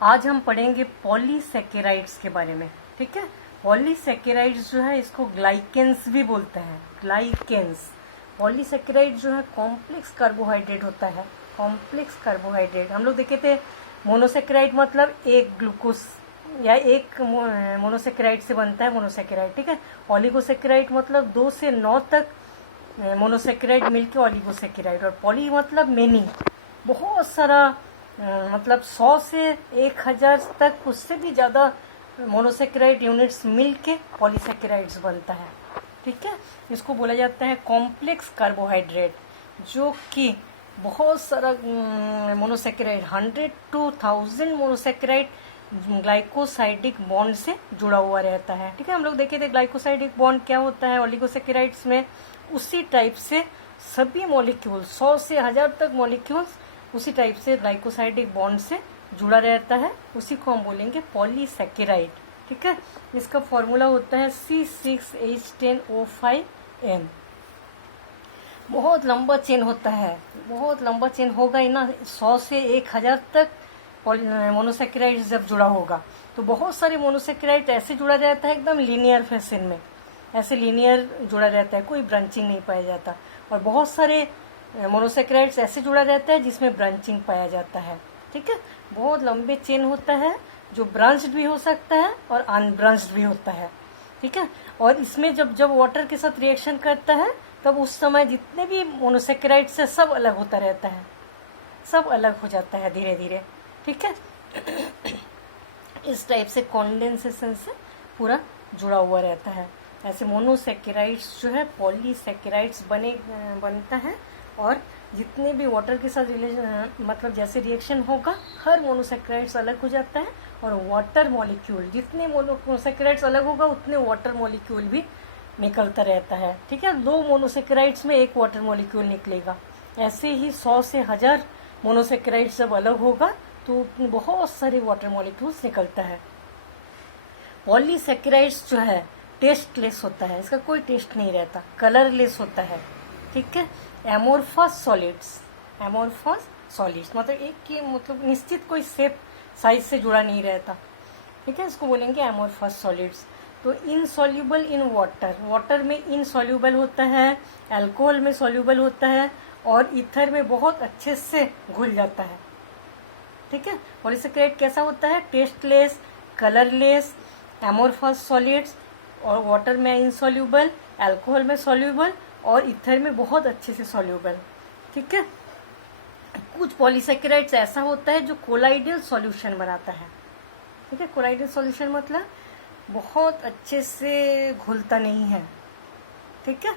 आज हम पढ़ेंगे पॉलीसेकेराइड्स के बारे में। ठीक है, पॉलीसेकेराइड्स जो है इसको ग्लाइकेंस भी बोलते हैं, ग्लाइकेंस। पॉलीसेकेराइड जो है कॉम्प्लेक्स कार्बोहाइड्रेट होता है, कॉम्प्लेक्स कार्बोहाइड्रेट। हम लोग देखे थे मोनोसेकेराइड मतलब एक ग्लूकोज या एक मोनोसेकेराइड से बनता है मोनोसेकेराइड। ठीक है, ओलिगोसेकेराइड मतलब 2 से 9 तक मोनोसेकेराइड मिलके ओलिगोसेकेराइड, और पॉली मतलब मेनी, बहुत सारा, मतलब 100 से 1000 तक, उससे भी ज़्यादा मोनोसेकेराइड यूनिट्स मिलके पॉलीसेकेराइड्स बनता है। ठीक है, इसको बोला जाता है कॉम्प्लेक्स कार्बोहाइड्रेट, जो कि बहुत सारा monosaccharide 100 to 1000 monosaccharide glycosidic bond से जुड़ा हुआ रहता है। ठीक है, हम लोग देखे थे ग्लाइकोसाइडिक बॉन्ड क्या होता है ओलिगोसेकेराइड्स में। उसी टाइप से सभी मॉलिक्यूल 100 से 1000 तक मॉलिक्यूल्स उसी टाइप से ग्लाइकोसाइडिक बॉन्ड से जुड़ा रहता है, उसी को हम बोलेंगे पॉलीसेकेराइड। ठीक है, इसका फॉर्मूला होता है C6H10O5N। बहुत लंबा चेन होता है, बहुत लंबा चेन होगा ही ना, 100 से 1000 तक मोनोसेकेराइड जब जुड़ा होगा तो बहुत सारे मोनोसेकेराइड ऐसे जुड़ा रहता है एकदम लीनियर फैशन में, ऐसे लीनियर जुड़ा रहता है, कोई ब्रांचिंग नहीं पाया जाता। और बहुत सारे मोनोसेकेराइड्स ऐसे जुड़ा रहता है जिसमें ब्रांचिंग पाया जाता है। ठीक है, बहुत लंबे चेन होता है जो ब्रांच्ड भी हो सकता है और अनब्रांच्ड भी होता है। ठीक है, और इसमें जब वाटर के साथ रिएक्शन करता है तब उस समय जितने भी मोनोसेकेराइड्स से सब अलग होता रहता है, सब अलग हो जाता है धीरे धीरे। ठीक है, इस टाइप से कॉन्डेंसेशन से पूरा जुड़ा हुआ रहता है। ऐसे मोनोसेकेराइड्स जो है पॉलीसेकेराइड्स बनता है, और जितने भी वाटर के साथ मतलब जैसे रिएक्शन होगा हर मोनोसेकेराइड्स अलग हो जाता है, और वाटर मॉलिक्यूल जितने मोनोसेकेराइड्स अलग होगा उतने वाटर मॉलिक्यूल भी निकलता रहता है। ठीक है, 2 मोनोसेकेराइड्स में 1 वाटर मॉलिक्यूल निकलेगा। ऐसे ही 100 से 1000 मोनोसेकेराइड्स जब अलग होगा तो बहुत सारे वाटर मॉलिक्यूल्स निकलता है। पॉलीसेकेराइड्स जो है टेस्टलेस होता है, इसका कोई टेस्ट नहीं रहता, कलरलेस होता है। ठीक है, एमोर्फस सॉलिड्स, एमोर्फस सॉलिड्स मतलब एक की मतलब निश्चित कोई शेप साइज से जुड़ा नहीं रहता। ठीक है, इसको बोलेंगे एमोर्फस सॉलिड्स। तो इनसॉल्यूबल इन वाटर, वाटर में इनसॉल्यूबल होता है, अल्कोहल में सॉल्यूबल होता है, और ईथर में बहुत अच्छे से घुल जाता है। ठीक है, पॉलीसेकेराइड कैसा होता है, टेस्टलेस, कलरलेस, एमोर्फस सॉलिड्स, और वाटर में इनसॉल्यूबल, अल्कोहल में सॉल्यूबल, और ईथर में बहुत अच्छे से सॉल्यूबल। ठीक है, कुछ पॉलीसेकेराइड्स ऐसा होता है जो कोलाइडल सॉल्यूशन बनाता है। ठीक है, कोलाइडल सॉल्यूशन मतलब बहुत अच्छे से घुलता नहीं है। ठीक है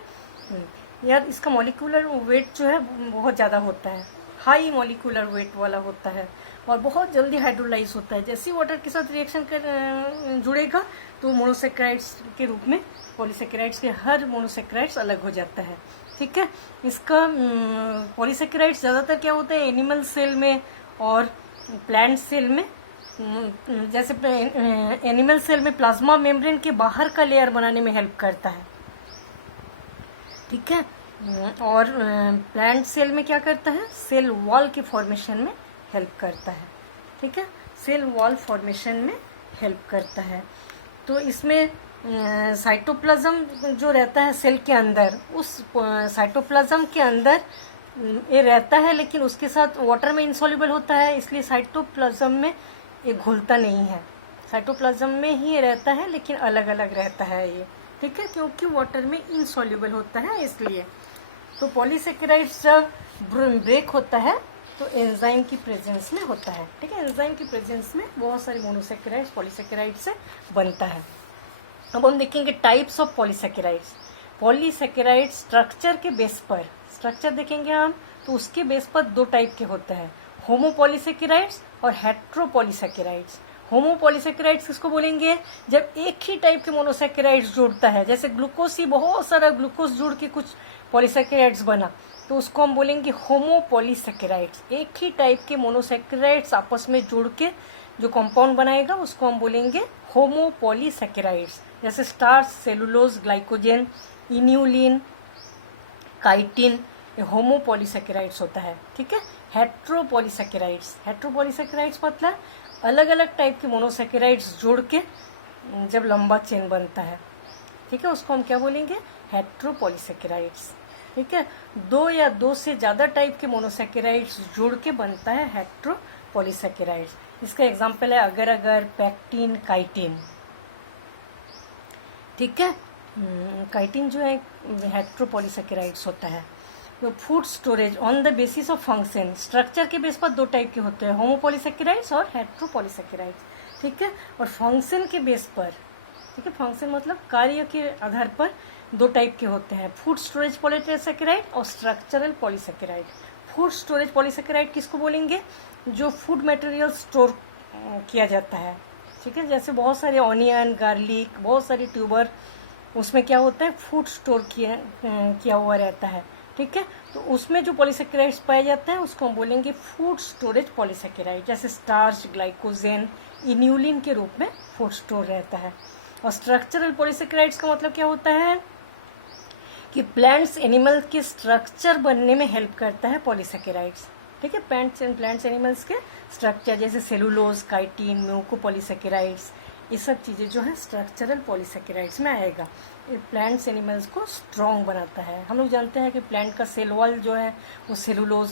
यार, इसका मॉलिक्यूलर वेट जो है बहुत ज़्यादा होता है, हाई मॉलिक्यूलर वेट वाला होता है, और बहुत जल्दी हाइड्रोलाइज होता है। जैसे ही वाटर के साथ रिएक्शन कर जुड़ेगा तो मोनोसेकेराइड्स के रूप में पॉलीसेकेराइड्स के हर मोनोसेकेराइड्स अलग हो जाता है। ठीक है, इसका पॉलीसेकेराइड्स ज़्यादातर क्या होता है एनिमल सेल में और प्लांट सेल में। जैसे एनिमल सेल में प्लाज्मा मेम्ब्रेन के बाहर का लेयर बनाने में हेल्प करता है। ठीक है, और प्लांट सेल में क्या करता है, सेल वॉल के फॉर्मेशन में हेल्प करता है। ठीक है, सेल वॉल फॉर्मेशन में हेल्प करता है। तो इसमें साइटोप्लाज्म जो रहता है सेल के अंदर, उस साइटोप्लाज्म के अंदर ये रहता है, लेकिन उसके साथ वाटर में इंसॉल्यूबल होता है, इसलिए साइटोप्लाज्म में ये घुलता नहीं है। साइटोप्लाज्म में ही ये रहता है लेकिन अलग अलग रहता है ये। ठीक है, क्योंकि वाटर में इनसॉल्यूबल होता है इसलिए। तो पॉलीसेकेराइड्स जब ब्रेक होता है तो एंजाइम की प्रेजेंस में होता है। ठीक है, एंजाइम की प्रेजेंस में बहुत सारे मोनोसेकेराइड्स पॉलीसेकेराइड से बनता है। अब हम देखेंगे types of polysaccharides. Polysaccharide structure के बेस पर, स्ट्रक्चर देखेंगे हम तो उसके बेस पर 2 टाइप के होते हैं, होमोपॉलीसेकेराइड्स और हेट्रोपॉलीसेकेराइड्स। होमोपॉलीसेकेराइड्स किसको बोलेंगे, जब एक ही टाइप के मोनोसेकेराइड्स जुड़ता है, जैसे ग्लूकोज ही बहुत सारा ग्लूकोज जुड़ के कुछ पॉलीसेकेराइड्स बना, तो उसको हम बोलेंगे होमोपॉलीसेकेराइड्स। एक ही टाइप के मोनोसेकेराइड्स आपस में जुड़ के जो कंपाउंड बनाएगा उसको हम बोलेंगे होमोपॉलीसेकेराइड्स। जैसे starch, cellulose, glycogen, inulin, chitin, ये होमोपॉलीसेकेराइड्स होता है। ठीक है, हेट्रोपॉलीसेकेराइड्स, हेट्रोपॉलीसेकेराइड्स मतलब अलग अलग टाइप के मोनोसेकेराइड्स जोड़ के जब लंबा चेन बनता है, ठीक है, उसको हम क्या बोलेंगे, हेट्रोपॉलीसेकेराइड्स। ठीक है, दो या दो से ज़्यादा टाइप के मोनोसेकेराइड्स जुड़ के बनता है हेट्रोपॉलीसेकेराइड्स। इसका एग्जांपल है अगर अगर, पैक्टिन, काइटिन। ठीक है, काइटिन जो है हेट्रोपॉलीसेकेराइड्स होता है। तो food storage on the basis of function, structure के बेस पर दो टाइप के होते हैं, होमोपॉलीसेकेराइड्स और हेट्रोपॉलीसेकेराइड्स। ठीक है, और फंक्शन के बेस पर, ठीक है, फंक्शन मतलब कार्य के आधार पर दो टाइप के होते हैं, फूड स्टोरेज पॉलीसेकेराइड और structural polysaccharide. Food storage polysaccharide किसको बोलेंगे, जो फूड मटेरियल स्टोर किया जाता है। ठीक है, जैसे बहुत सारे ऑनियन, गार्लिक, बहुत सारी ट्यूबर, उसमें क्या होता है, फूड स्टोर किया हुआ रहता है। ठीक है, तो उसमें जो पॉलीसेकेराइड्स पाए जाते हैं उसको हम बोलेंगे फूड स्टोरेज पॉलीसेकेराइड। जैसे स्टार्च, ग्लाइकोजेन, इन्यूलिन के रूप में फूड स्टोर रहता है। और स्ट्रक्चरल पॉलीसेकेराइड्स का मतलब क्या होता है कि प्लांट्स एनिमल के स्ट्रक्चर बनने में हेल्प करता है पॉलीसेकेराइड्स। ठीक है, प्लांट्स एनिमल्स के स्ट्रक्चर जैसे सेलुलोज, काइटिन, म्यूकोपॉलीसेकेराइड्स, ये सब चीज़ें जो है स्ट्रक्चरल पॉलीसेकेराइड्स में आएगा। ये प्लांट्स एनिमल्स को स्ट्रॉन्ग बनाता है। हम लोग जानते हैं कि प्लांट का सेल वॉल जो है वो सेलुलोज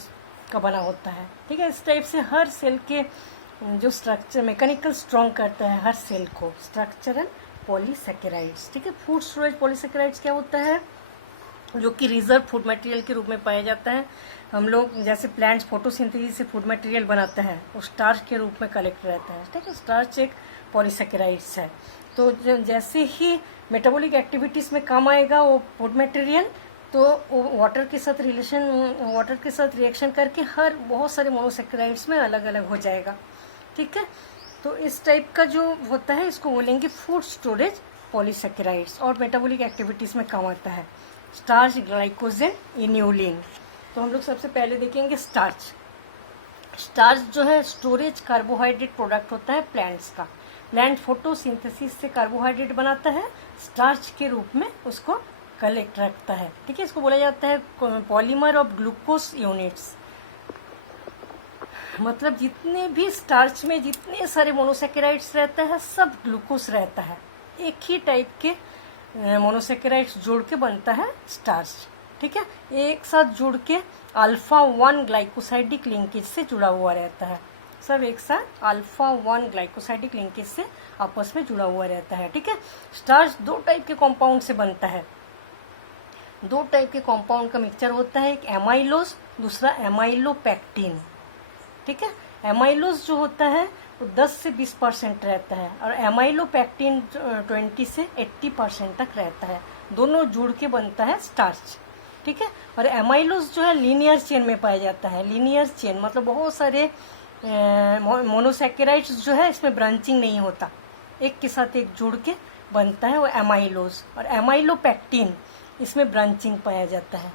का बना होता है। ठीक है, इस टाइप से हर सेल के जो स्ट्रक्चर मैकेनिकल स्ट्रॉन्ग करता है हर सेल को, स्ट्रक्चरल पॉलीसेकेराइड्स। ठीक है, फूड स्टोरेज पॉलीसेकेराइड्स क्या होता है, जो कि रिजर्व फूड मटेरियल के रूप में पाया जाता है। हम लोग जैसे प्लांट्स फोटोसिंथेसिस से फूड मटेरियल बनाते हैं, वो स्टार्च के रूप में कलेक्ट रहता है। ठीक है, स्टार्च एक पॉलीसेकेराइड्स है। तो जैसे ही मेटाबॉलिक एक्टिविटीज़ में काम आएगा वो फूड मटेरियल, तो वो वाटर के साथ रिएक्शन करके हर बहुत सारे मोनोसेकेराइड्स में अलग अलग हो जाएगा। ठीक है, तो इस टाइप का जो होता है इसको बोलेंगे फूड स्टोरेज पॉलीसेकेराइड्स, और मेटाबॉलिक एक्टिविटीज़ में काम आता है। Starch, glycogen, inulin. तो हम लोग सबसे पहले देखेंगे स्टार्च। स्टार्च जो है स्टोरेज कार्बोहाइड्रेट प्रोडक्ट होता है प्लांट्स का। प्लांट फोटोसिंथेसिस से कार्बोहाइड्रेट बनाता है, स्टार्च के रूप में उसको कलेक्ट रखता है। ठीक है, इसको बोला जाता है पॉलीमर ऑफ ग्लूकोज यूनिट्स। मतलब जितने भी स्टार्च में जितने सारे मोनोसेकेराइड्स रहते हैं सब ग्लूकोज रहता है। एक ही टाइप के मोनोसेकेराइड्स जोड़ के बनता है स्टार्च। ठीक है, एक साथ जुड़ के अल्फा 1 ग्लाइकोसाइडिक लिंकेज से जुड़ा हुआ रहता है। सब एक साथ अल्फा 1 ग्लाइकोसाइडिक लिंकेज से आपस में जुड़ा हुआ रहता है। ठीक है, स्टार्च दो टाइप के कंपाउंड से बनता है। दो टाइप के कंपाउंड का मिक्सचर होता है, एक एमाइलोज, दूसरा एमाइलोपेक्टिन। ठीक है, एमाइलोज जो होता है वो 10 से 20% रहता है और एमाइलोपेक्टिन 20 से 80% तक रहता है। दोनों जुड़ के बनता है स्टार्च। ठीक है, और एमाइलोज जो है लीनियर चेन में पाया जाता है। लीनियर चेन मतलब बहुत सारे मोनोसेकेराइड्स जो है इसमें ब्रांचिंग नहीं होता, एक के साथ एक जुड़ के बनता है वो एमाइलोज। और एमाइलोपेक्टिन इसमें ब्रांचिंग पाया जाता है।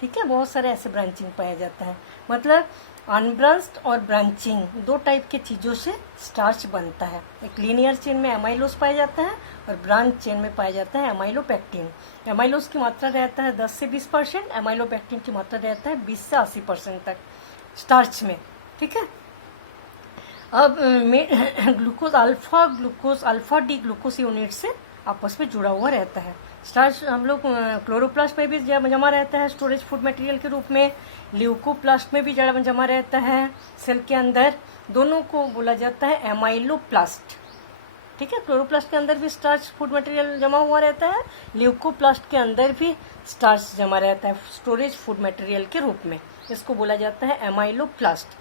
ठीक है, बहुत सारे ऐसे ब्रांचिंग पाया जाता है। मतलब अनब्रांच्ड और ब्रांचिंग दो टाइप के चीज़ों से स्टार्च बनता है। एक लीनियर चेन में एमाइलोज पाया जाता है और ब्रांच चेन में पाया जाता है एमाइलोपेक्टिन। एमाइलोज की मात्रा रहता है 10 से 20%, एमाइलोपेक्टिन की मात्रा रहता है 20 से 80% तक स्टार्च में। ठीक है, अब glucose alpha D glucose unit से आपस में जुड़ा हुआ रहता है। स्टार्च हम लोग क्लोरोप्लास्ट में भी जमा रहता है स्टोरेज फूड मटेरियल के रूप में, ल्यूकोप्लास्ट में भी जमा रहता है सेल के अंदर। दोनों को बोला जाता है एमाइलोप्लास्ट। ठीक है, क्लोरोप्लास्ट के अंदर भी स्टार्च फूड मटेरियल जमा हुआ रहता है, ल्यूकोप्लास्ट के अंदर भी स्टार्च जमा रहता है स्टोरेज फूड मटेरियल के रूप में। इसको बोला जाता है एमाइलोप्लास्ट।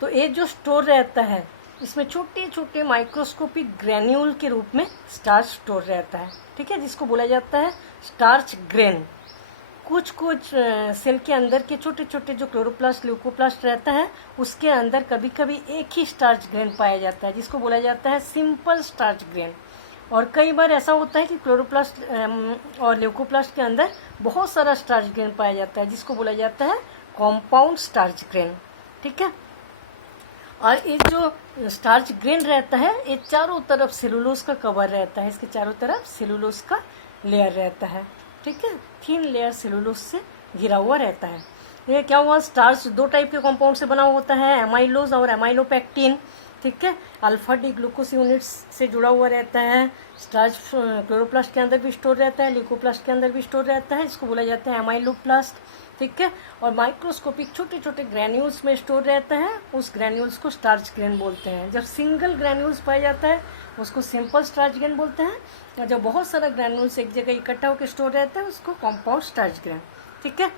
तो ये जो स्टोर रहता है इसमें छोटे छोटे माइक्रोस्कोपिक ग्रेन्यूल के रूप में स्टार्च स्टोर रहता है। ठीक है, जिसको बोला जाता है स्टार्च ग्रेन। कुछ सेल के अंदर के छोटे छोटे जो क्लोरोप्लास्ट ल्यूकोप्लास्ट रहता है उसके अंदर कभी कभी एक ही स्टार्च ग्रेन पाया जाता है, जिसको बोला जाता है सिंपल स्टार्च ग्रेन। और कई बार ऐसा होता है कि क्लोरोप्लास्ट और ल्यूकोप्लास्ट के अंदर बहुत सारा स्टार्च ग्रेन पाया जाता है, जिसको बोला जाता है कॉम्पाउंड स्टार्च ग्रेन। ठीक है, और ये जो स्टार्च ग्रेन रहता है ये चारों तरफ सेलुलोज का कवर रहता है, इसके चारों तरफ सेलुलोज का लेयर रहता है। ठीक है, थिन लेयर सेलुलोज से घिरा हुआ रहता है। ये क्या हुआ, स्टार्च दो टाइप के कंपाउंड से बना होता है, एमाइलोज और एमाइलोपेक्टिन। ठीक है। अल्फा डी ग्लूकोस यूनिट्स से जुड़ा हुआ रहता है। स्टार्च क्लोरोप्लास्ट के अंदर भी स्टोर रहता है, ल्यूकोप्लास्ट के अंदर भी स्टोर रहता है, इसको बोला जाता है एमाइलोप्लास्ट, ठीक है। और माइक्रोस्कोपिक छोटे छोटे ग्रैन्यूल्स में स्टोर रहता है, उस ग्रैन्यूल्स को स्टार्च ग्रेन बोलते हैं। जब सिंगल ग्रैन्यूल्स पाया जाता है उसको सिंपल स्टार्च ग्रेन बोलते हैं, और जब बहुत सारा ग्रैन्यूल्स एक जगह इकट्ठा होकर स्टोर रहता है उसको कंपाउंड स्टार्च ग्रेन, ठीक है।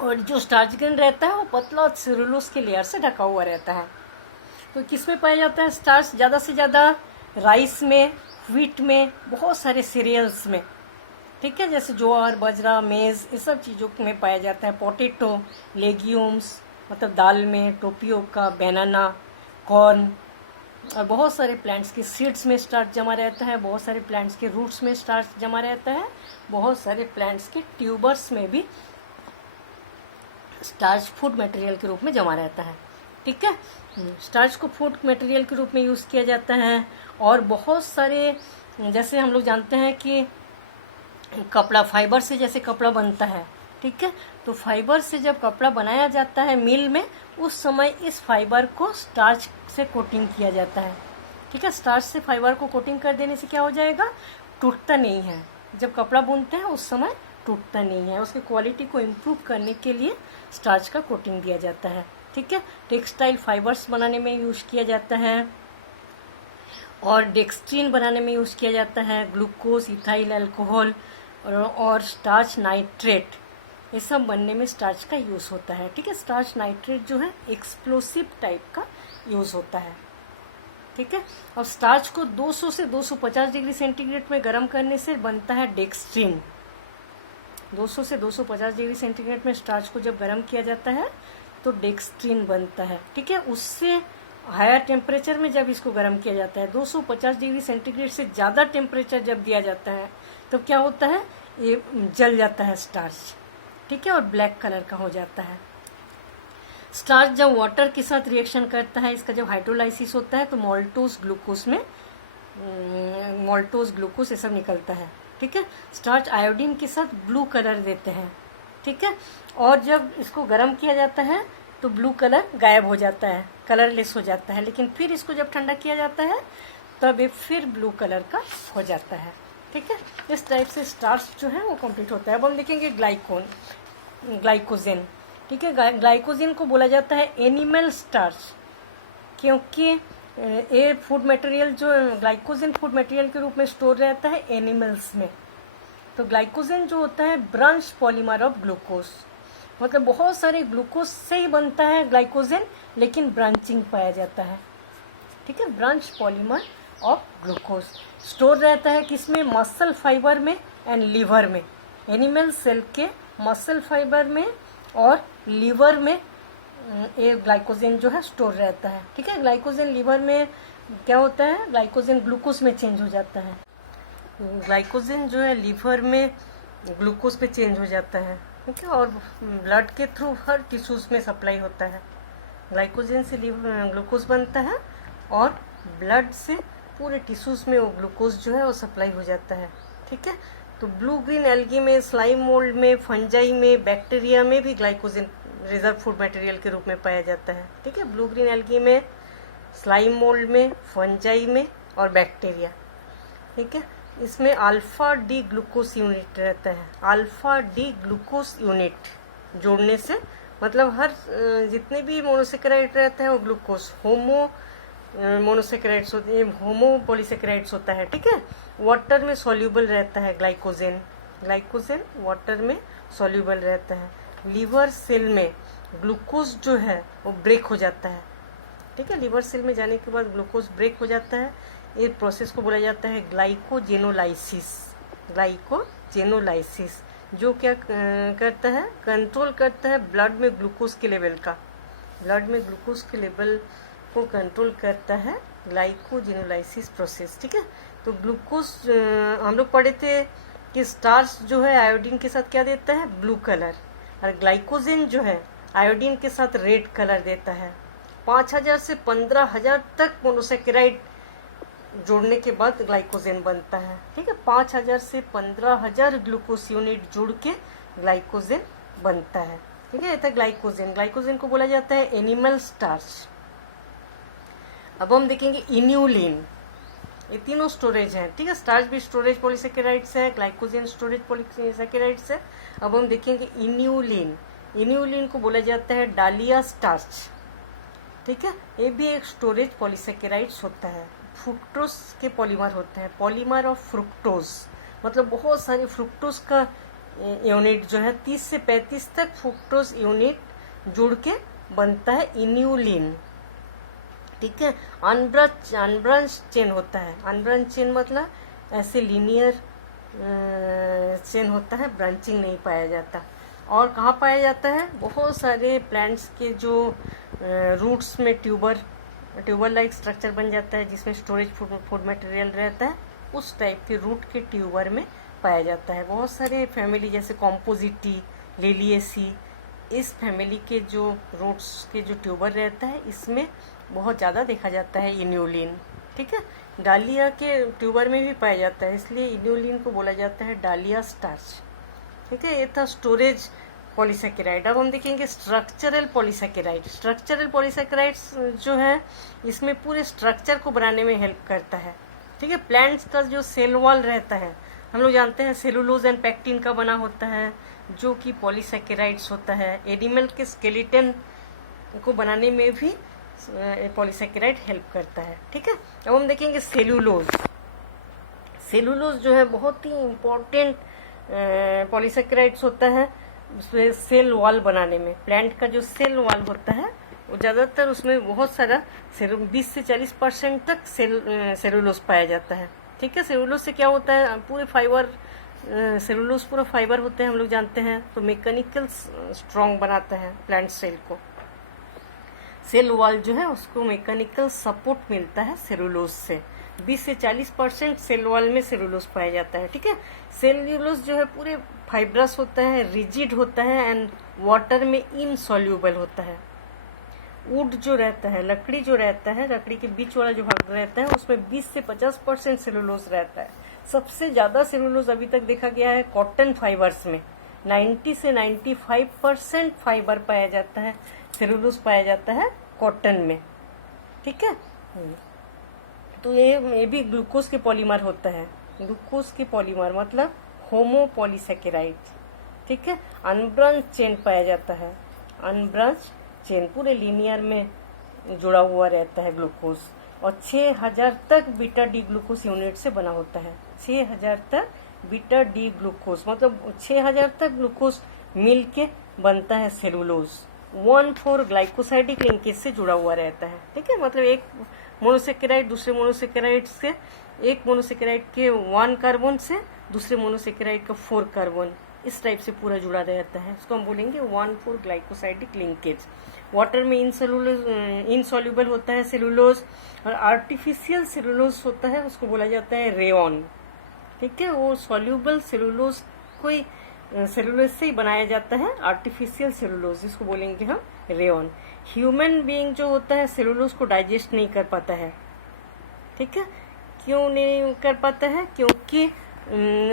और जो स्टार्च ग्रेन रहता है वो पतला और सेलुलोज के लेयर से ढका हुआ रहता है। तो किस में पाया जाता है स्टार्च? ज़्यादा से ज़्यादा राइस में, व्हीट में, बहुत सारे सीरियल्स में, ठीक है, जैसे ज्वार, बाजरा, मेज़, ये सब चीज़ों में पाया जाता है। पोटैटो, लेग्यूम्स मतलब दाल में, टोपियोका, बनाना, कॉर्न, और बहुत सारे प्लांट्स के सीड्स में स्टार्च जमा रहता है, बहुत सारे प्लांट्स के रूट्स में स्टार्च जमा रहता है, बहुत सारे प्लांट्स के ट्यूबर्स में भी स्टार्च फूड मटेरियल के रूप में जमा रहता है, ठीक है। स्टार्च को फूड मटेरियल के रूप में यूज़ किया जाता है। और बहुत सारे, जैसे हम लोग जानते हैं कि कपड़ा, फाइबर से जैसे कपड़ा बनता है, ठीक है, तो फाइबर से जब कपड़ा बनाया जाता है मिल में, उस समय इस फाइबर को स्टार्च से कोटिंग किया जाता है, ठीक है। स्टार्च से फाइबर को कोटिंग कर देने से क्या हो जाएगा? टूटता नहीं है। जब कपड़ा बुनते हैं उस समय टूटता नहीं है। उसकी क्वालिटी को इम्प्रूव करने के लिए स्टार्च का कोटिंग दिया जाता है, ठीक है। टेक्सटाइल फाइबर्स बनाने में यूज़ किया जाता है, और डेक्सट्रीन बनाने में यूज़ किया जाता है, ग्लूकोज, इथाइल अल्कोहल और स्टार्च नाइट्रेट, ये सब बनने में स्टार्च का यूज़ होता है, ठीक है। स्टार्च नाइट्रेट जो है एक्सप्लोसिव टाइप का यूज़ होता है, ठीक है। अब स्टार्च को 200 से 250 डिग्री सेंटीग्रेड में गर्म करने से बनता है डेक्सट्रीन। 200 से 250 डिग्री सेंटीग्रेड में स्टार्च को जब गर्म किया जाता है तो डेक्सट्रीन बनता है, ठीक है। उससे हायर टेम्परेचर में जब इसको गर्म किया जाता है, 250 डिग्री सेंटीग्रेड से ज़्यादा टेम्परेचर जब दिया जाता है तो क्या होता है? ये जल जाता है स्टार्च, ठीक है, और ब्लैक कलर का हो जाता है। स्टार्च जब वाटर के साथ रिएक्शन करता है, इसका जब हाइड्रोलाइसिस होता है तो मोल्टोज ग्लूकोज में मोल्टोज ग्लूकोज ये सब निकलता है, ठीक है। स्टार्च आयोडीन के साथ ब्लू कलर देते हैं, ठीक है। और जब इसको गर्म किया जाता है तो ब्लू कलर गायब हो जाता है, कलरलेस हो जाता है, लेकिन फिर इसको जब ठंडा किया जाता है तब ये फिर ब्लू कलर का हो जाता है, ठीक है। इस टाइप से स्टार्च जो है वो कंप्लीट होता है। अब हम देखेंगे ग्लाइकोजेन, ठीक है। ग्लाइकोजेन को बोला जाता है एनिमल स्टार्च, क्योंकि ये फूड मटेरियल जो ग्लाइकोजेन फूड मटेरियल के रूप में स्टोर रहता है एनिमल्स में। तो ग्लाइकोजेन जो होता है ब्रांच पॉलीमर ऑफ ग्लूकोज, मतलब बहुत सारे ग्लूकोज से ही बनता है ग्लाइकोजेन, लेकिन ब्रांचिंग पाया जाता है, ठीक है। Branch polymer of glucose store रहता है किसमें? मसल फाइबर में एंड लीवर में। एनिमल सेल के मसल फाइबर में और लीवर में ये ग्लाइकोजेन जो है स्टोर रहता है, ठीक है। ग्लाइकोजेन लीवर में क्या होता है? ग्लाइकोजेन ग्लूकोज में चेंज हो जाता है। ग्लाइकोजेन जो है लीवर में ग्लूकोज पे चेंज हो जाता है, ठीक है, और ब्लड के थ्रू हर टिश्यूज में सप्लाई होता है। ग्लाइकोजेन से ग्लूकोज बनता है और ब्लड से पूरे टिश्यूज में वो ग्लूकोज जो है वो सप्लाई हो जाता है, ठीक है। तो ब्लू ग्रीन एल्गी में, स्लाइम मोल्ड में, फंजाई में, बैक्टीरिया में भी ग्लाइकोजेन रिजर्व फूड मटेरियल के रूप में पाया जाता है, ठीक है। ब्लू ग्रीन एल्गी में, स्लाइम मोल्ड में, फंजाई में और बैक्टीरिया, ठीक है। इसमें अल्फा डी ग्लूकोज यूनिट रहता है। अल्फा डी ग्लूकोज यूनिट जोड़ने से मतलब हर जितने भी मोनोसेकेराइड रहता है वो ग्लूकोज होमो मोनोसेकेराइड्स होते हैं, होमो पॉलीसेकेराइड्स होता है, ठीक है। वाटर में सॉल्यूबल रहता है ग्लाइकोजेन वाटर में सॉल्यूबल रहता है। लीवर सेल में ग्लूकोज जो है वो ब्रेक हो जाता है, ठीक है। लीवर सेल में जाने के बाद ग्लूकोज ब्रेक हो जाता है। ये प्रोसेस को बोला जाता है ग्लाइकोजेनोलाइसिस, जो क्या करता है? कंट्रोल करता है ब्लड में ग्लूकोज के लेवल को कंट्रोल करता है ग्लाइकोजेनोलाइसिस प्रोसेस, ठीक है। तो ग्लूकोज हम लोग पढ़े थे कि स्टार्च जो है आयोडीन के साथ क्या देता है? ब्लू कलर, और ग्लाइकोजेन जो है आयोडीन के साथ रेड कलर देता है। 5000 से 15000 तक मोनोसेकेराइड जोड़ने के बाद ग्लाइकोजेन बनता है, ठीक है। 5000 से 15000 ग्लूकोज यूनिट जुड़ के ग्लाइकोजेन बनता है, ठीक है। ये था ग्लाइकोजेन को बोला जाता है एनिमल स्टार्च। अब हम देखेंगे इन्यूलिन। ये तीनों स्टोरेज हैं, ठीक है। स्टार्च भी स्टोरेज पॉलीसेकेराइड्स है, ग्लाइकोजन स्टोरेज पॉलीसेकेराइड्स है। अब हम देखेंगे इन्यूलिन। इन्यूलिन को बोला जाता है डालिया स्टार्च, ठीक है। ये भी एक स्टोरेज पॉलीसेकेराइड्स होता है। फ्रुक्टोज के पॉलीमर होते हैं, पॉलीमर ऑफ फ्रुक्टोज, मतलब बहुत सारे फ्रुक्टोज का यूनिट जो है 30 से 35 तक फ्रुक्टोज यूनिट जुड़ के बनता है इन्यूलिन, ठीक है। अनब्रांच चेन होता है। अनब्रांच चेन मतलब ऐसे लीनियर चेन होता है, ब्रांचिंग नहीं पाया जाता। और कहाँ पाया जाता है? बहुत सारे प्लांट्स के जो रूट्स में ट्यूबर लाइक स्ट्रक्चर बन जाता है, जिसमें स्टोरेज फूड मटेरियल रहता है, उस टाइप के रूट के ट्यूबर में पाया जाता है। बहुत सारे फैमिली जैसे कॉम्पोजिटी, लिलिएसी, इस फैमिली के जो रूट्स के जो ट्यूबर रहता है, इसमें बहुत ज़्यादा देखा जाता है इन्यूलिन, ठीक है। डालिया के ट्यूबर में भी पाया जाता है, इसलिए इन्यूलिन को बोला जाता है डालिया स्टार्च, ठीक है। ये था स्टोरेज पॉलीसेकेराइड। अब हम देखेंगे स्ट्रक्चरल पॉलीसेकेराइड। स्ट्रक्चरल पॉलीसेकेराइड्स जो है, इसमें पूरे स्ट्रक्चर को बनाने में हेल्प करता है, ठीक है। प्लांट्स का जो सेल वॉल रहता है, हम लोग जानते हैं सेलुलोज एंड पेक्टिन का बना होता है, जो कि पॉलीसेकेराइड्स होता है। एनिमल के स्केलेटन को बनाने में भी पॉलीसेकेराइड हेल्प करता है, ठीक है। अब हम देखेंगे सेलुलोज। सेलुलोज जो है बहुत ही इम्पोर्टेंट पॉलीसेकेराइड्स होता है उसमें सेल वॉल बनाने में। प्लांट का जो सेल वॉल होता है वो ज़्यादातर उसमें बहुत सारा 20 से 40% तक सेलुलोज पाया जाता है, ठीक है। सेलुलोज से क्या होता है? पूरे फाइबर, सेलुलोज पूरा फाइबर होते हैं, हम लोग जानते हैं। तो मैकेनिकल स्ट्रॉन्ग बनाता है प्लांट सेल को। सेल वॉल जो है उसको मैकेनिकल सपोर्ट मिलता है सेलुलोज से। 20 से 40% सेल वॉल में सेलुलोज पाया जाता है, ठीक है। सेलुलोज जो है पूरे फाइब्रस होता है, रिजिड होता है एंड वाटर में इनसॉल्यूबल होता है। वुड जो रहता है, लकड़ी जो रहता है, लकड़ी के बीच वाला जो भाग रहता है, उसमें 20 से 50% सेलुलोज रहता है। सबसे ज़्यादा सेलुलोज अभी तक देखा गया है कॉटन फाइबर्स में। 90 से 95% फाइबर पाया जाता है, सेलुलोज पाया जाता है कॉटन में, ठीक है। तो ये भी ग्लूकोज के पॉलीमर होता है। ग्लूकोज के पॉलीमर मतलब होमोपॉलीसेकेराइड, ठीक है। अनब्रांच चेन पाया जाता है। अनब्रांच चेन पूरे लीनियर में जुड़ा हुआ रहता है ग्लूकोज, और 6000 तक बीटा डी ग्लूकोज यूनिट से बना होता है। 6000 तक बीटा डी ग्लूकोज मतलब 6000 तक ग्लूकोज मिल के बनता है सेलुलोज। 1,4 ग्लाइकोसाइडिक लिंकेज से जुड़ा हुआ रहता है, ठीक है। मतलब एक मोनोसेकेराइड दूसरे मोनोसेकेराइड से, एक मोनोसेकेराइड के 1 कार्बन से दूसरे मोनोसेकेराइड का 4 कार्बन, इस टाइप से पूरा जुड़ा रहता है। इसको हम बोलेंगे 1,4 ग्लाइकोसाइडिक लिंकेज। वाटर में इनसॉल्यूबल होता है सेलुलोज, और आर्टिफिशियल सेलुलोज होता है, उसको बोला जाता है रेयन, ठीक है। वो सॉल्यूबल सेलुलोज कोई सेलुलोज से ही बनाया जाता है, आर्टिफिशियल सेलुलोज, जिसको बोलेंगे हम रेयन। ह्यूमन बीइंग जो होता है सेलुलोज को डाइजेस्ट नहीं कर पाता है, ठीक है। क्यों नहीं कर पाता है? क्योंकि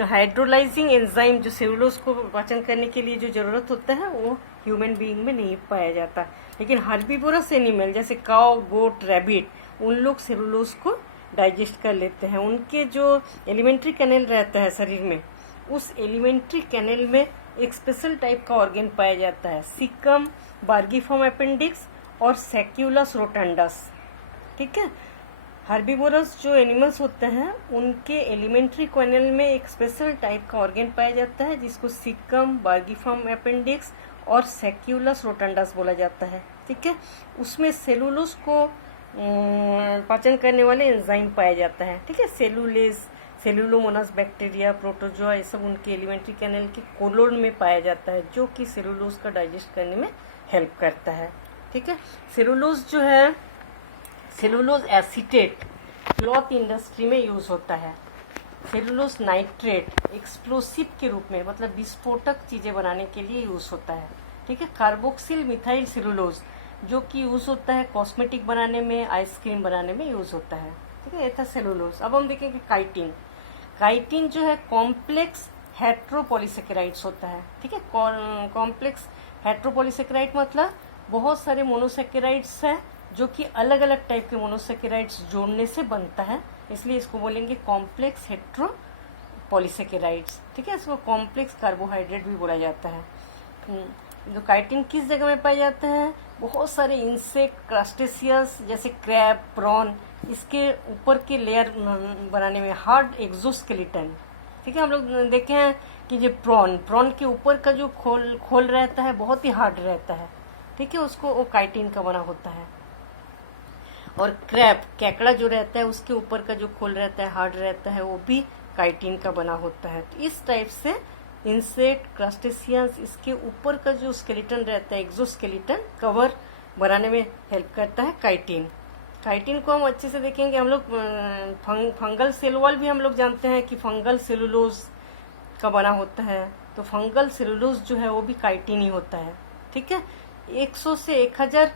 हाइड्रोलाइजिंग एंजाइम जो सेलुलोज को पाचन करने के लिए जो जरूरत होता है वो ह्यूमन बीइंग में नहीं पाया जाता। लेकिन हर्बीवोरस एनिमल जैसे काउ, गोट, रैबिट, उन लोग सेलुलोज को डाइजेस्ट कर लेते हैं। उनके जो एलिमेंट्री कैनल रहता है शरीर में, उस एलिमेंट्री कैनल में एक स्पेशल टाइप का ऑर्गन पाया जाता है, सीकम, बार्गीफॉर्म अपेंडिक्स और सैक्यूलस रोटंडस, ठीक है। हर्बीवोरस जो एनिमल्स होते हैं उनके एलिमेंट्री कैनल में एक स्पेशल टाइप का ऑर्गन पाया जाता है, जिसको सीकम, बार्गीफॉर्म अपेंडिक्स और सैक्यूलस रोटंडस बोला जाता है, ठीक है। उसमें सेलुलोज को पाचन करने वाले एंजाइम पाया जाता है, ठीक है। सेलुलेज, सेलुलोमोनास बैक्टीरिया, प्रोटोजोआ, ये सब उनके एलिमेंट्री कैनल के कोलोन में पाया जाता है, जो कि सेलुलोज का डाइजेस्ट करने में हेल्प करता है, ठीक है। सेलुलोज जो है, सेलुलोज एसीटेट क्लॉथ इंडस्ट्री में यूज होता है। सेलुलोज नाइट्रेट एक्सप्लोसिव के रूप में, मतलब विस्फोटक चीजें बनाने के लिए यूज होता है, ठीक है। कार्बोक्सिल मिथाइल सेलुलोज जो कि यूज होता है कॉस्मेटिक बनाने में, आइसक्रीम बनाने में यूज होता है, ठीक है। ये था सेलुलोज। अब हम देखेंगे काइटिन। काइटिन जो है कॉम्प्लेक्स हेट्रोपॉलीसेकेराइड्स होता है, ठीक है। कॉम्प्लेक्स हेट्रोपॉलीसेकेराइड मतलब बहुत सारे मोनोसेकेराइड्स हैं जो कि अलग अलग टाइप के मोनोसेकेराइड्स जोड़ने से बनता है, इसलिए इसको बोलेंगे कॉम्प्लेक्स हेट्रो पॉलीसेकेराइड्स। ठीक है, इसको कॉम्प्लेक्स कार्बोहाइड्रेट भी बोला जाता है। जो काइटिन किस जगह में पाया जाता है? बहुत सारे इंसेक्ट, क्रस्टेशियस जैसे क्रैब, प्रॉन, इसके ऊपर के लेयर बनाने में, हार्ड एक्सोस्केलेटन। ठीक है, हम लोग देखे हैं कि जो प्रॉन के ऊपर का जो खोल रहता है बहुत ही हार्ड रहता है। ठीक है, उसको वो काइटिन का बना होता है। और क्रैब, केकड़ा जो रहता है उसके ऊपर का जो खोल रहता है हार्ड रहता है, वो भी काइटिन का बना होता है। तो इस टाइप से इंसेक्ट, क्रस्टेशियंस, इसके ऊपर का जो स्केलेटन रहता है, एक्सोस्केलेटन कवर बनाने में हेल्प करता है काइटिन। काइटिन को हम अच्छे से देखेंगे। हम लोग फंगल सेल वॉल भी हम लोग जानते हैं कि फंगल सेलुलोज का बना होता है, तो फंगल सेलुलोज जो है वो भी काइटिन ही होता है। ठीक है, 100 से 1000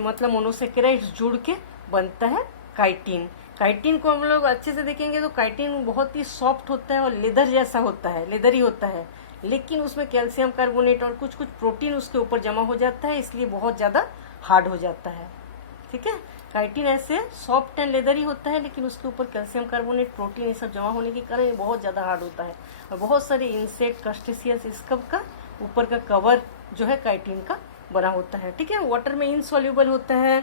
मतलब मोनोसेकेराइड्स जुड़ के बनता है काइटिन। काइटिन को हम लोग अच्छे से देखेंगे तो काइटिन बहुत ही सॉफ्ट होता है और लेदर जैसा होता है, लेदर ही होता है, लेकिन उसमें कैल्शियम कार्बोनेट और कुछ कुछ प्रोटीन उसके ऊपर जमा हो जाता है, इसलिए बहुत ज़्यादा हार्ड हो जाता है। ठीक है, काइटिन ऐसे सॉफ्ट एंड लेदर ही होता है, लेकिन उसके ऊपर कैल्शियम कार्बोनेट, प्रोटीन ये सब जमा होने के कारण ये बहुत ज़्यादा हार्ड होता है। और बहुत सारे इंसेक्ट, क्रस्टेशियस, इस सब का ऊपर का कवर जो है काइटिन का बना होता है। ठीक है, वाटर में इनसॉल्युबल होता है।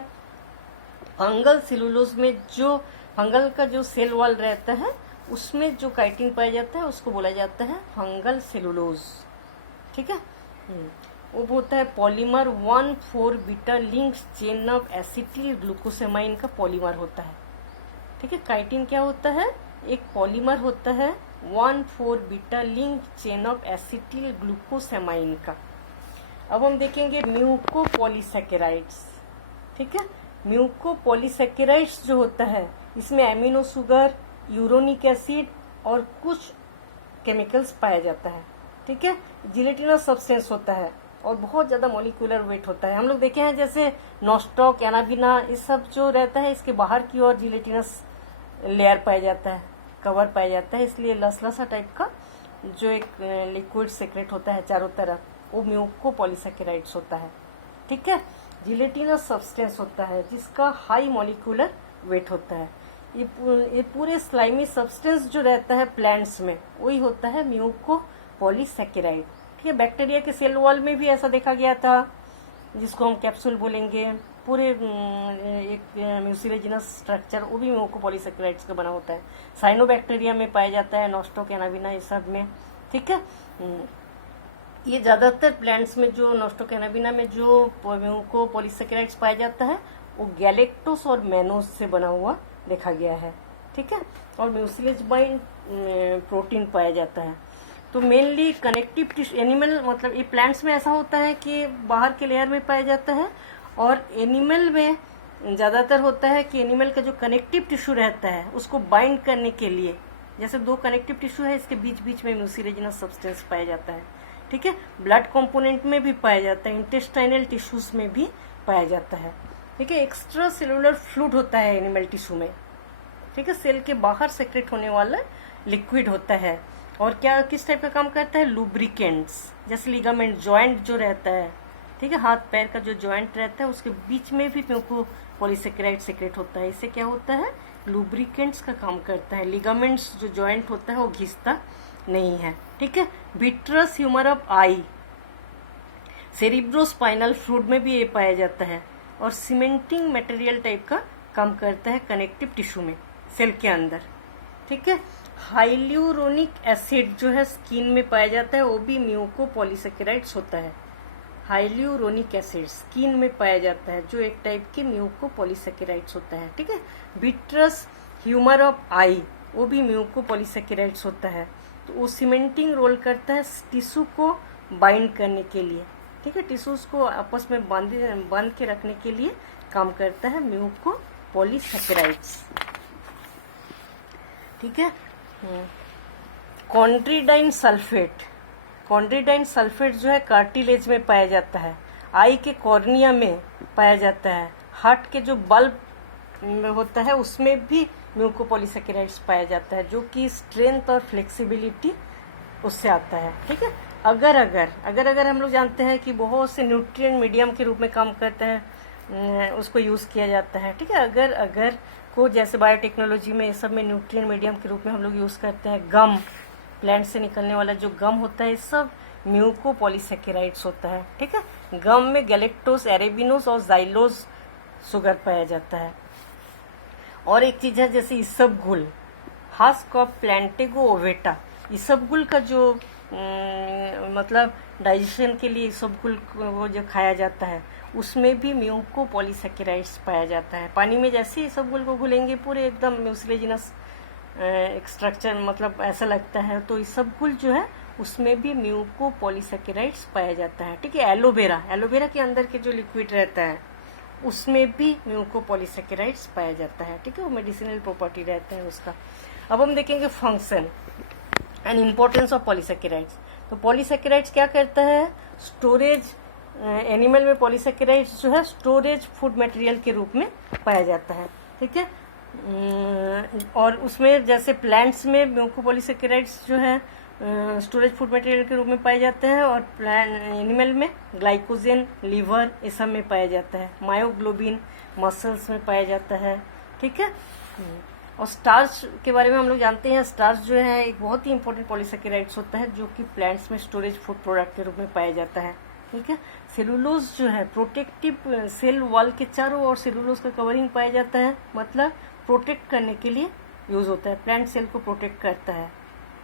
फंगल सेलुलोज में जो फंगल का जो सेल वॉल रहता है उसमें जो काइटिन पाया जाता है उसको बोला जाता है फंगल सेलुलोज। ठीक है, वो होता है polymer 1,4 beta link chain of acetyl glucosamine का पॉलीमर होता है। ठीक है, काइटिन क्या होता है? एक पॉलीमर होता है 1,4 beta link chain of acetyl glucosamine का। अब हम देखेंगे म्यूकोपॉलीसैकेराइड्स। ठीक है, म्यूकोपॉलीसैकेराइड्स जो होता है इसमें एमिनो शुगर, यूरोनिक एसिड और कुछ केमिकल्स पाया जाता है। ठीक है, जिलेटिनस सब्सटेंस होता है और बहुत ज़्यादा मॉलिक्यूलर वेट होता है। हम लोग देखे हैं जैसे नॉस्टॉक, एनाबिना, इस सब जो रहता है इसके बाहर की ओर जिलेटिनस लेयर पाया जाता है, कवर पाया जाता है, इसलिए लसलसा टाइप का जो एक लिक्विड सेक्रेट होता है चारों तरफ, वो म्यूकोपॉलीसैकेराइड्स होता है। ठीक है, जिलेटिनस सब्सटेंस होता है जिसका हाई मॉलिक्यूलर वेट होता है। ये पूरे स्लाइमी सब्सटेंस जो रहता है प्लांट्स में वही होता है म्यूकोपॉलीसैकेराइड। ठीक है, बैक्टीरिया के सेल वॉल में भी ऐसा देखा गया था, जिसको हम कैप्सूल बोलेंगे। पूरे एक म्यूसिलेजिनस स्ट्रक्चर वो भी म्यूकोपॉलीसैकेराइड्स का बना होता है। साइनोबैक्टीरिया में पाया जाता है, नॉस्टोक, एनाबिना, ये सब में। ठीक है, ये ज़्यादातर प्लांट्स में जो नॉस्टोक, एनाबिना में जो म्यूकोपॉलीसैकेराइड्स पाया जाता है वो गैलेक्टोस और मैनोस से बना हुआ देखा गया है। ठीक है, और म्यूसिलेज बाइंड प्रोटीन पाया जाता है। तो मेनली कनेक्टिव टिश्यू, एनिमल मतलब ये प्लांट्स में ऐसा होता है कि बाहर के लेयर में पाया जाता है, और एनिमल में ज़्यादातर होता है कि एनिमल का जो कनेक्टिव टिश्यू रहता है उसको बाइंड करने के लिए, जैसे दो कनेक्टिव टिश्यू है इसके बीच बीच में म्यूसिलेजिनस सब्सटेंस पाया जाता है। ठीक है, ब्लड कंपोनेंट में भी पाया जाता है, इंटेस्टाइनल टिश्यूज में भी पाया जाता है। ठीक है, एक्स्ट्रा सेलुलर फ्लूइड होता है एनिमल टिश्यू में। ठीक है, सेल के बाहर सेक्रेट होने वाला लिक्विड होता है, और क्या किस टाइप का काम करता है? लुब्रिकेंट्स, जैसे लिगामेंट, जॉइंट जो रहता है, ठीक है, हाथ पैर का जो जॉइंट रहता है उसके बीच में भी म्यूकोपॉलीसैकेराइड सेक्रेट होता है। इससे क्या होता है? लुब्रिकेंट्स का काम करता है। लिगामेंट्स जो जॉइंट होता है वो घिसता नहीं है। ठीक है, vitreous humour of I, cerebrospinal fluid में भी ये पाया जाता है, और सीमेंटिंग मटेरियल टाइप का काम करता है कनेक्टिव टिश्यू में, सेल के अंदर। ठीक है, हाइल्यूरोनिक एसिड जो है स्किन में पाया जाता है, वो भी म्यूकोपॉलीसैकेराइड्स होता है। हाइल्यूरोनिक एसिड स्किन में पाया जाता है, जो एक टाइप के म्यूकोपॉलीसैकेराइड्स होता है। ठीक है, विट्रस ह्यूमर ऑफ आई, वो भी म्यूकोपॉलीसैकेराइड्स होता है। तो वो सीमेंटिंग रोल करता है टिश्यू को बाइंड करने के लिए। ठीक है, टिश्यूज को आपस में बांध के रखने के लिए काम करता है म्यूकोपॉलीसैकेराइड्स। ठीक है, कॉन्ड्रिडाइन सल्फेट, कॉन्ड्रिडाइन सल्फेट जो है कार्टिलेज में पाया जाता है, आई के कॉर्निया में पाया जाता है, हार्ट के जो बल्ब होता है उसमें भी म्यूकोपॉलीसैकेराइड्स पाया जाता है, जो कि स्ट्रेंथ और फ्लेक्सिबिलिटी उससे आता है। ठीक है, अगर अगर अगर अगर हम लोग जानते हैं कि बहुत से न्यूट्रिएंट मीडियम के रूप में काम करते हैं, उसको यूज़ किया जाता है, ठीक है। अगर अगर को जैसे बायोटेक्नोलॉजी में, इस सब में न्यूट्रिएंट मीडियम के रूप में हम लोग यूज़ करते हैं। गम, प्लांट से निकलने वाला जो गम होता है, ये सब म्यूकोपॉलीसेकेराइड्स होता है, ठीक है। गम में गैलेक्टोज, एरेबिनोज और जाइलोज शुगर पाया जाता है। और एक चीज़ है जैसे isabgol, husk of Plantago ओवेटा, isabgol का जो मतलब डाइजेशन के लिए इसबगुल को जो खाया जाता है, उसमें भी म्यूकोपॉलीसेकेराइड्स पाया जाता है। पानी में जैसे इसबगुल को घुलेंगे पूरे एकदम म्यूसिलेजिनस स्ट्रक्चर, मतलब ऐसा लगता है, तो इसबगुल जो है उसमें भी म्यूकोपॉलीसेकेराइड्स पाया जाता है, ठीक है। एलोवेरा, एलोवेरा के अंदर के जो लिक्विड रहता है उसमें भी म्यूकोपॉलीसेकेराइड्स पाया जाता है, ठीक है। वो मेडिसिनल प्रॉपर्टी रहता है उसका। अब हम देखेंगे function and importance of polysaccharides. तो पॉलीसेकेराइड्स क्या करता है, स्टोरेज, एनिमल में पॉलीसेकेराइड्स जो है स्टोरेज फूड मटेरियल के रूप में पाया जाता है, ठीक है। और उसमें जैसे प्लांट्स में म्यूकोपॉलीसेकेराइड्स जो है स्टोरेज फूड मटेरियल के रूप में पाए जाते हैं, और एनिमल में ग्लाइकोजन, लीवर, ये सब में पाया जाता है। मायोग्लोबिन मसल्स में पाया जाता है, ठीक है। और स्टार्च के बारे में हम लोग जानते हैं, स्टार्च जो है एक बहुत ही इंपॉर्टेंट पॉलीसेकेराइड्स होता है, जो कि प्लांट्स में स्टोरेज फूड प्रोडक्ट के रूप में पाया जाता है, ठीक है। सेलुलोज जो है प्रोटेक्टिव, सेल वॉल के चारों ओर सेलुलोज का कवरिंग पाया जाता है, मतलब प्रोटेक्ट करने के लिए यूज होता है, प्लांट सेल को प्रोटेक्ट करता है,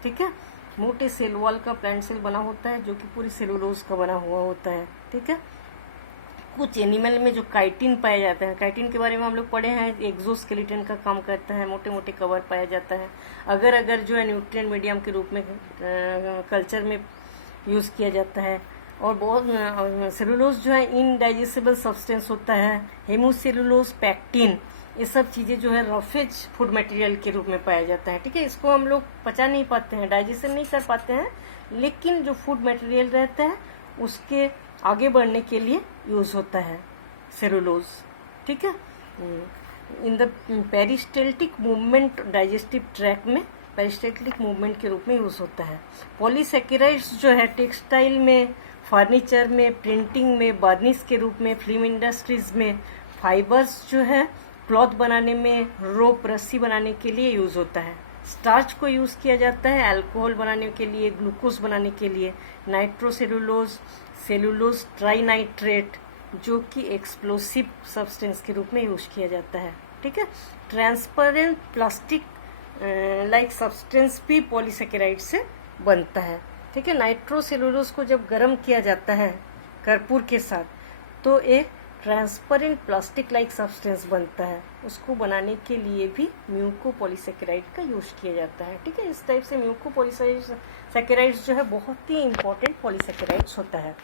ठीक है। मोटे सेल वॉल का प्लांट सेल बना होता है, जो कि पूरी सेलुलोज का बना हुआ होता है, ठीक है। कुछ एनिमल में जो काइटिन पाया जाता है, काइटिन के बारे में हम लोग पढ़े हैं, एक्सोस्केलेटन का काम करता है, मोटे मोटे कवर पाया जाता है। अगर अगर जो है न्यूट्रिएंट मीडियम के रूप में कल्चर में यूज़ किया जाता है। और बहुत सेलुलोज जो है इनडाइजेस्टिबल सब्सटेंस होता है, हेमोसेलुलोज, पैक्टिन, ये सब चीज़ें जो है रफेज फूड मटेरियल के रूप में पाया जाता है, ठीक है। इसको हम लोग पचा नहीं पाते हैं, डाइजेशन नहीं कर पाते हैं, लेकिन जो फूड मटेरियल रहता है उसके आगे बढ़ने के लिए यूज होता है सेलुलोज, ठीक है। In the peristaltic movement, digestive tract में पेरिस्टेल्टिक मूवमेंट के रूप में यूज होता है। पॉलीसेकेराइड्स जो है टेक्सटाइल में, फर्नीचर में, प्रिंटिंग में, बर्निश के रूप में, फिल्म इंडस्ट्रीज में, फाइबर्स जो है क्लॉथ बनाने में, रोप, रस्सी बनाने के लिए यूज होता है। स्टार्च को यूज किया जाता है अल्कोहल बनाने के लिए, ग्लूकोज बनाने के लिए। नाइट्रोसेलुलोज, सेलुलोज ट्राइनाइट्रेट, जो कि एक्सप्लोसिव सब्सटेंस के रूप में यूज किया जाता है, ठीक है। ट्रांसपेरेंट प्लास्टिक लाइक सब्सटेंस भी पॉलीसेकेराइड से बनता है, ठीक है। नाइट्रोसेलुलोज को जब गर्म किया जाता है कर्पूर के साथ, तो एक ट्रांसपेरेंट प्लास्टिक लाइक सब्सटेंस बनता है, उसको बनाने के लिए भी म्यूकोपॉलीसेकेराइड का यूज किया जाता है, ठीक है। इस टाइप से म्यूकोपॉलीसेकेराइड्स जो है बहुत ही इंपॉर्टेंट पॉलीसेकेराइड्स होता है।